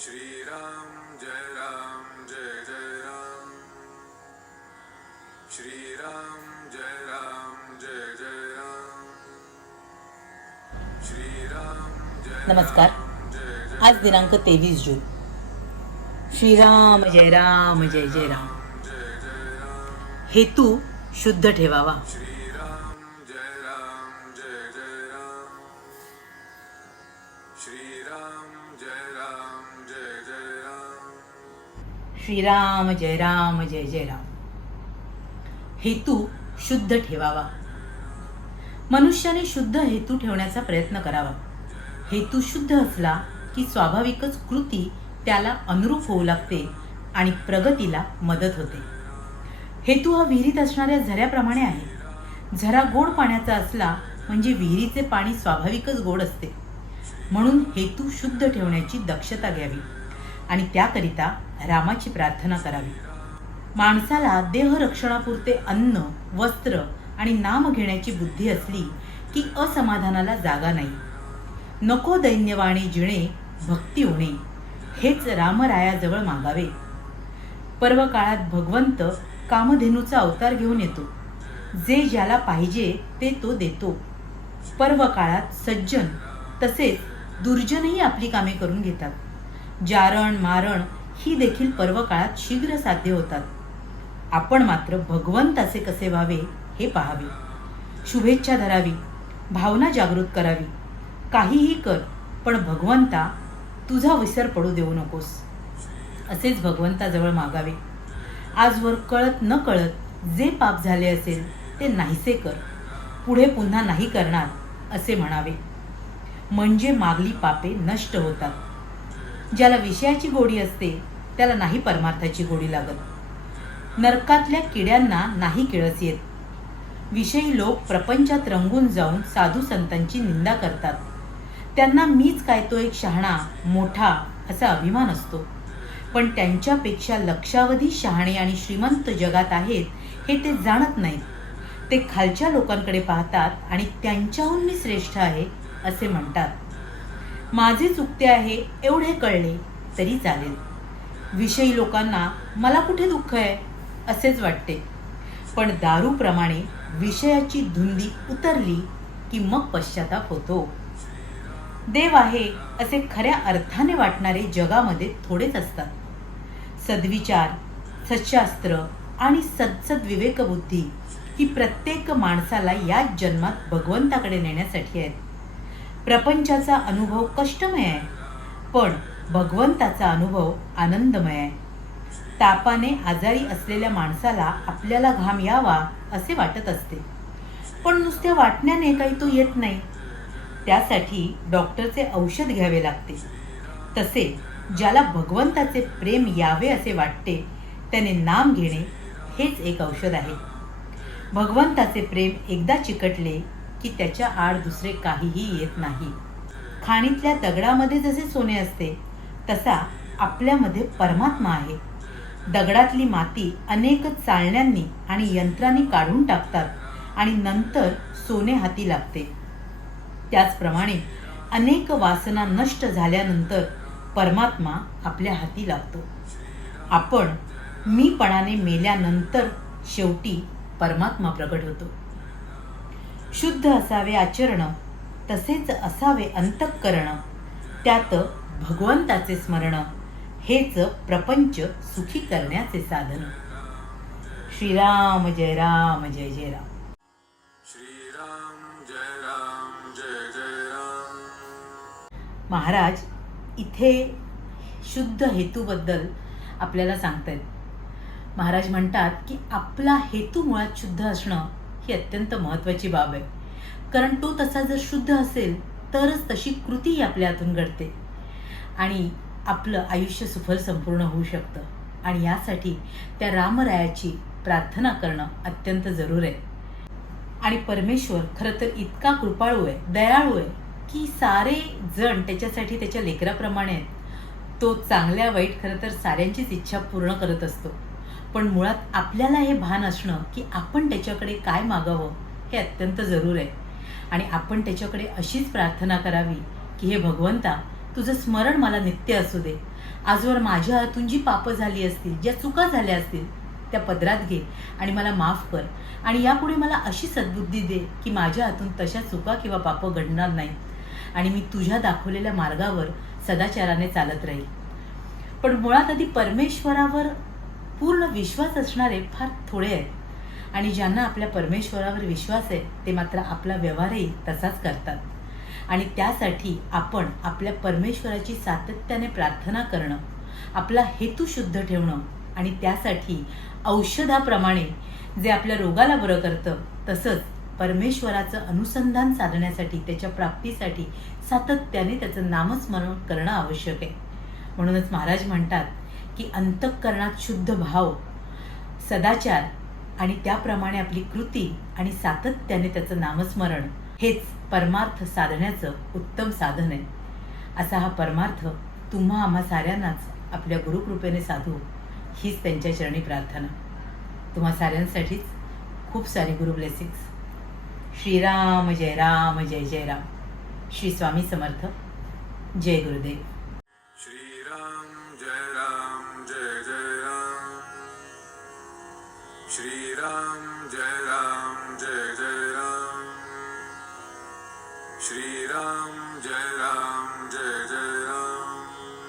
श्रीराम जय राम जय जय राम। श्रीराम जय राम जय जय राम। श्रीराम जय नमस्कार। आज दिनांक तेवीस जून। श्रीराम जय राम जय जय राम। जय जय राम। हेतू शुद्ध ठेवावा। श्रीराम जय राम जय जय राम. हेतू शुद्ध ठेवावा. मनुष्याने शुद्ध हेतू ठेवण्याचा प्रयत्न करावा. हेतू शुद्ध असला की स्वाभाविकच कृती त्याला अनुरूप होऊ लागते आणि प्रगतीला मदत होते. हेतू हा विहिरीत असणाऱ्या झऱ्याप्रमाणे आहे. झरा गोड पाण्याचा असला म्हणजे विहिरीचे पाणी स्वाभाविकच गोड असते. म्हणून हेतू शुद्ध ठेवण्याची दक्षता घ्यावी. आणि त्याकरिता रामाची प्रार्थना करावी. माणसाला देहरक्षणापुरते अन्न वस्त्र आणि नाम घेण्याची बुद्धी असली की असमाधानाला जागा नाही. नको दैन्यवाणी जिणे भक्ती होणे हेच रामरायाजवळ मागावे. पर्व काळात भगवंत कामधेनूचा अवतार घेऊन येतो. जे ज्याला पाहिजे ते तो देतो. पर्व काळात सज्जन तसेच दुर्जनही आपली कामे करून घेतात. जारण मारण ही देखील पर्व काळात शीघ्र साध्य होतात. आपण मात्र भगवंताचे कसे व्हावे हे पाहावे. शुभेच्छा धरावी. भावना जागृत करावी. काहीही कर पण भगवंता तुझा विसर पडू देऊ नकोस. असेच भगवंताजवळ मागावे. आजवर कळत न कळत जे पाप झाले असेल ते नाहीसे कर. पुढे पुन्हा नाही करणार असे म्हणावे. म्हणजे मागली पापे नष्ट होतात. ज्याला विषयाची गोडी असते त्याला नाही परमार्थाची गोडी लागत. नरकातल्या किड्यांना नाही किळस येत. विषयी लोक प्रपंचात रंगून जाऊन साधू संतांची निंदा करतात. त्यांना मीच काय तो एक शहाणा मोठा असा अभिमान असतो. पण त्यांच्यापेक्षा लक्षावधी शहाणे आणि श्रीमंत जगात आहेत हे ते जाणत नाहीत. ते खालच्या लोकांकडे पाहतात आणि त्यांच्याहून मी श्रेष्ठ आहे असे म्हणतात. माझे चुकते आहे एवढे कळले तरी चालेल. विषयी लोकांना मला कुठे दुःख आहे? असेच वाटते. पण दारूप्रमाणे विषयाची धुंदी उतरली की मग पश्चाताप होतो. देव आहे असे खऱ्या अर्थाने वाटणारे जगामध्ये थोडेच असतात. सद्विचार सच्शास्त्र आणि सद्सद्विवेकबुद्धी ही प्रत्येक माणसाला याच जन्मात भगवंताकडे नेण्यासाठी आहेत. प्रपंचाचा अनुभव कष्टमय आहे. पण भगवंताचा अनुभव आनंदमय आहे. तापाने आजारी असलेल्या माणसाला आपल्याला घाम यावा असे वाटत असते. पण नुसत्या वाटण्याने काही तो येत नाही. त्यासाठी डॉक्टरचे औषध घ्यावे लागते. तसे ज्याला भगवंताचे प्रेम यावे असे वाटते त्याने नाम घेणे हेच एक औषध आहे. भगवंताचे प्रेम एकदा चिकटले की त्याच्या आड दुसरे काहीही येत नाही. खाणीतल्या दगडामध्ये जसे सोने असते तसा आपल्यामध्ये परमात्मा आहे. दगडातली माती अनेक चालण्यांनी आणि यंत्रांनी काढून टाकतात आणि नंतर सोने हाती लागते. त्याचप्रमाणे अनेक वासना नष्ट झाल्यानंतर परमात्मा आपल्या हाती लागतो. आपण मीपणाने मेल्यानंतर शेवटी परमात्मा प्रकट होतो. शुद्ध असावे आचरण तसेच असावे अंतःकरण त्यात भगवंताचे स्मरण हेच प्रपंच सुखी करण्याचे साधन. श्रीराम जय राम जय जय राम. श्रीराम जय राम जय जय राम. महाराज इथे शुद्ध हेतूबद्दल आपल्याला सांगतायत. महाराज म्हणतात की आपला हेतू मुळात शुद्ध असणं ही अत्यंत महत्त्वाची बाब आहे. कारण तो तसा जर शुद्ध असेल तरच तशी कृती आपल्या हातून घडते. आणि आपलं आयुष्य सुफल संपूर्ण होऊ शकतं. आणि यासाठी त्या रामरायाची प्रार्थना करणं अत्यंत जरूर आहे. आणि परमेश्वर खरं तर इतका कृपाळू आहे दयाळू आहे की सारे जण त्याच्यासाठी त्याच्या लेकराप्रमाणे आहेत. तो चांगल्या वाईट खरं तर साऱ्यांचीच इच्छा पूर्ण करत असतो. पण मुळात आपल्याला हे भान असणं की आपण त्याच्याकडे काय मागावं हे अत्यंत जरूर आहे. आणि आपण त्याच्याकडे अशीच प्रार्थना करावी की हे भगवंता तुझं स्मरण मला नित्य असू दे. आजवर माझ्या हातून जी पापं झाली असतील ज्या चुका झाल्या असतील त्या पदरात घे आणि मला माफ कर. आणि यापुढे मला अशी सद्बुद्धी दे की माझ्या हातून तशा चुका किंवा पापं घडणार नाहीत. आणि मी तुझ्या दाखवलेल्या मार्गावर सदाचाराने चालत राहील. पण मुळात आधी परमेश्वरावर पूर्ण विश्वास असणारे फार थोडे आहेत. आणि ज्यांना आपल्या परमेश्वरावर विश्वास आहे ते मात्र आपला व्यवहारही तसाच करतात. आणि त्यासाठी आपण आपल्या परमेश्वराची सातत्याने प्रार्थना करणं आपला हेतू शुद्ध ठेवणं आणि त्यासाठी औषधाप्रमाणे जे आपल्या रोगाला बरं करतं तसंच परमेश्वराचं अनुसंधान साधण्यासाठी त्याच्या प्राप्तीसाठी सातत्याने त्याचं नामस्मरण करणं आवश्यक आहे. म्हणूनच महाराज म्हणतात की अंतःकरणात शुद्ध भाव सदाचार आणि त्याप्रमाणे आपली कृती आणि सातत्याने त्याचं नामस्मरण हेच परमार्थ साधण्याचं उत्तम साधन आहे. असा हा परमार्थ तुम्हा आम्हा साऱ्यांनाच आपल्या गुरुकृपेने साधू हीच त्यांच्या चरणी प्रार्थना. तुम्हा साऱ्यांसाठीच खूप सारी गुरु ब्लेसिंग्स श्रीराम जय राम जय जय राम. श्री स्वामी समर्थ. जय गुरुदेव.